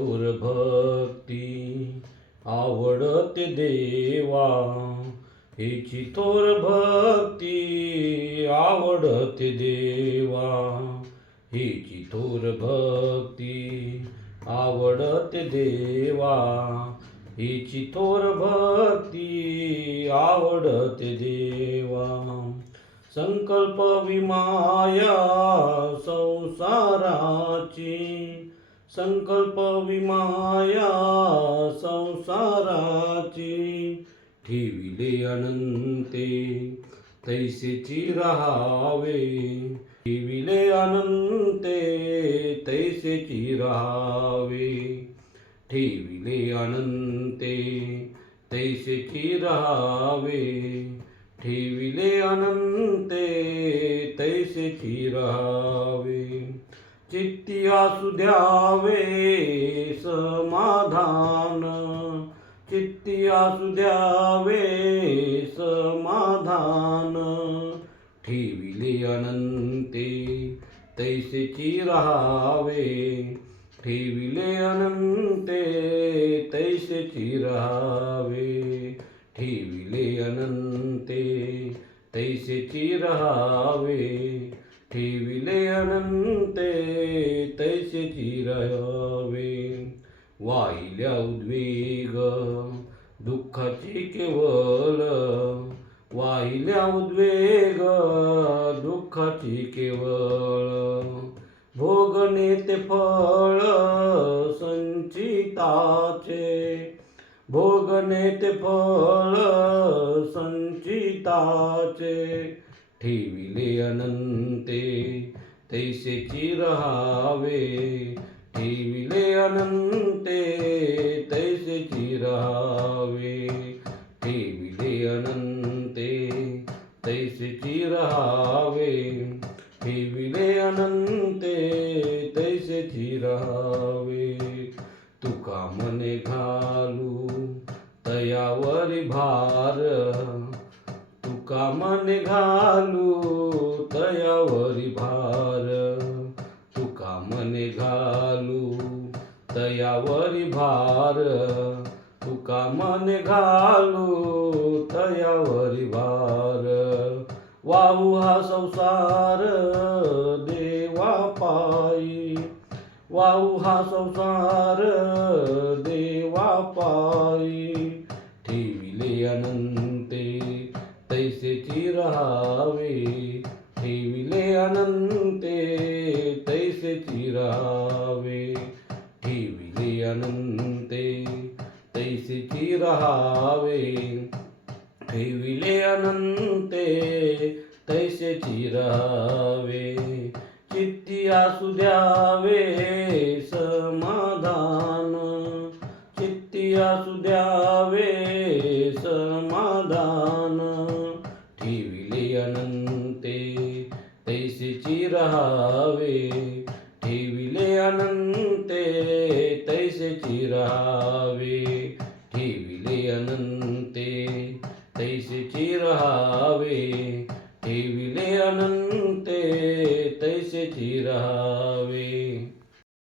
थोर भक्ती आवडते देवा, हिची थोर भक्ती आवडते देवा, हिची थोर भक्ती आवडते देवा, हिची थोर भक्ती आवडते देवा. संकल्प विमाया संसाराची, संकल्प विमाया संसाराची, ठेविले अनंते तैसेची राहावे, ठेविले अनंते तैसेची राहावे, ठेविले अनंते तैसेची राहावे, ठेविले अनंते तैसेची राहावे. चित्ती असू द्यावे समाधान, चित्ती असू द्यावे समाधान, ठेविले अनंते तैसेची राहावे, ठेविले अनंते तैसेची राहावे, ठेविले अनंते तैसेची राहावे, ठेविले अनंते तैसेची राहावे. वाहिल्या उद्वेग दुःखाची केवळ, वाहिल्या उद्वेग दुःखाची केवळ, भोगणे ते फळ संचिताचे, भोगणे ते फळ संचिताचे, ठेविले अनंते तैसेची राहावे, ठेविले अनंते तैसेची राहावे, ठेविले अनंते तैसेची राहावे, ठेविले अनंते तैसेची राहावे. तुका मने घालू तयावरी भार, तुका मने घालू तयावरी भार, तुका मने घालू तयावरी भार, तुका मने घालू तयावरी भार. वाहू हा संसार देवा पायी, वाहू हा संसार देवा पायी, ठेविले अनंते तैसेची राहावे, ठेविले अनंते तैसेची राहावे, ठेविले अनंते तैसेची राहावे, ठेविले अनंते तैसेची राहावे. चित्ती असू द्यावे समाधान, चित्ती असू द्यावे समाधान, ठेविले अनंते तैसेची राहावे, ठेविले अनंते तैसेची राहावे.